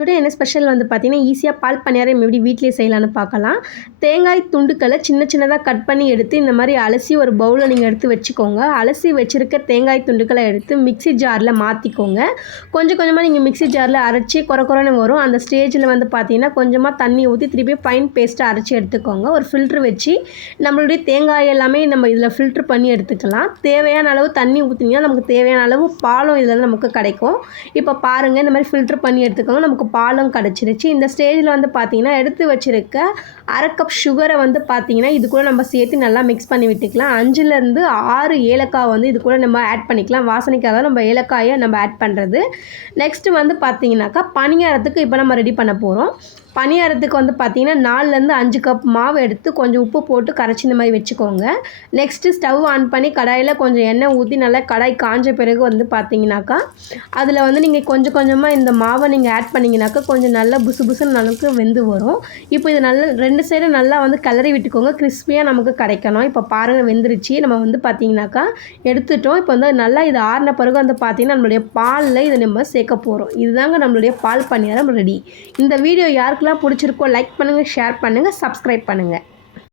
Today என்ன special வந்து பார்த்தீங்கன்னா, ஈஸியா பால் பணியாரம் எப்படி வீட்லயே செய்யலான்னு பார்க்கலாம். தேங்காய் துண்டுக்கள சின்ன சின்னதா கட் பண்ணி எடுத்து, இந்த மாரி அலசி ஒரு பவுல்ல நீங்க எடுத்து வச்சுக்கோங்க. அலசி வச்சிருக்க தேங்காய் துண்டுக்கள எடுத்து மிக்ஸி ஜார்ல மாத்திக்கோங்க. கொஞ்சம் கொஞ்சமா நீங்க மிக்ஸி ஜார்ல அரைச்சு கொர கொரன்னு வரும். அந்த ஸ்டேஜ்ல வந்து பார்த்தீங்கன்னா, கொஞ்சமா தண்ணி ஊத்தி திருப்பி ஃபைன் பேஸ்ட்டா அரைச்சு எடுத்துக்கோங்க. ஒரு ஃபில்டர் வச்சு நம்மளுடைய தேங்காய் எல்லாமே நம்ம இதில ஃபில்டர் பண்ணி எடுத்துக்கலாம். தேவையான அளவு தண்ணி ஊத்துனீங்கன்னா, நமக்கு தேவையான அளவு பாலும் இதில நமக்கு கிடைக்கும். இப்போ பாருங்க, இந்த மாரி ஃபில்டர் பண்ணி எடுத்துக்கோங்க. நமக்கு பாலும் கிடச்சிருச்சு. இந்த ஸ்டேஜில் வந்து பார்த்தீங்கன்னா, எடுத்து வச்சிருக்க 1/2 கப் சுகரை வந்து பார்த்தீங்கன்னா, இது கூட நம்ம சேர்த்து நல்லா மிக்ஸ் பண்ணி விட்டுக்கலாம். 5லேருந்து 6 ஏலக்காய் வந்து இது கூட நம்ம ஆட் பண்ணிக்கலாம். வாசனைக்காக நம்ம ஏலக்காயை நம்ம ஆட் பண்ணுறது. நெக்ஸ்ட்டு வந்து பார்த்தீங்கன்னாக்கா, பணியாரத்துக்கு இப்போ நம்ம ரெடி பண்ண போகிறோம். பணியாரத்துக்கு வந்து பார்த்தீங்கன்னா, 4லேருந்து 5 கப் மாவு எடுத்து கொஞ்சம் உப்பு போட்டு கரைச்சி இந்த மாதிரி வச்சுக்கோங்க. நெக்ஸ்ட்டு ஸ்டவ் ஆன் பண்ணி கடாயில் கொஞ்சம் எண்ணெய் ஊற்றி நல்லா கடாய் காஞ்ச பிறகு வந்து பார்த்தீங்கன்னாக்கா, அதில் வந்து நீங்கள் கொஞ்சம் கொஞ்சமாக இந்த மாவை நீங்கள் ஆட் பண்ணிங்கனாக்கா கொஞ்சம் நல்லா புசு புசுன்னு நமக்கு வெந்து வரும். இப்போ இது நல்லா 2 சைடும் நல்லா வந்து கிளறி விட்டுக்கோங்க. கிறிஸ்பியாக நமக்கு கிடைக்கணும். இப்போ பாருங்கள், வெந்துருச்சு. நம்ம வந்து பார்த்தீங்கன்னாக்கா எடுத்துட்டோம். இப்போ வந்து நல்லா இது ஆறின பிறகு வந்து பார்த்தீங்கன்னா, நம்மளுடைய பாலில் இதை நம்ம சேர்க்க போகிறோம். இதுதாங்க நம்மளுடைய பால் பணியாரம் ரெடி. இந்த வீடியோ யாருக்கெல்லாம் பிடிச்சிருக்கோ லைக் பண்ணுங்கள், ஷேர் பண்ணுங்கள், சப்ஸ்கிரைப் பண்ணுங்கள்.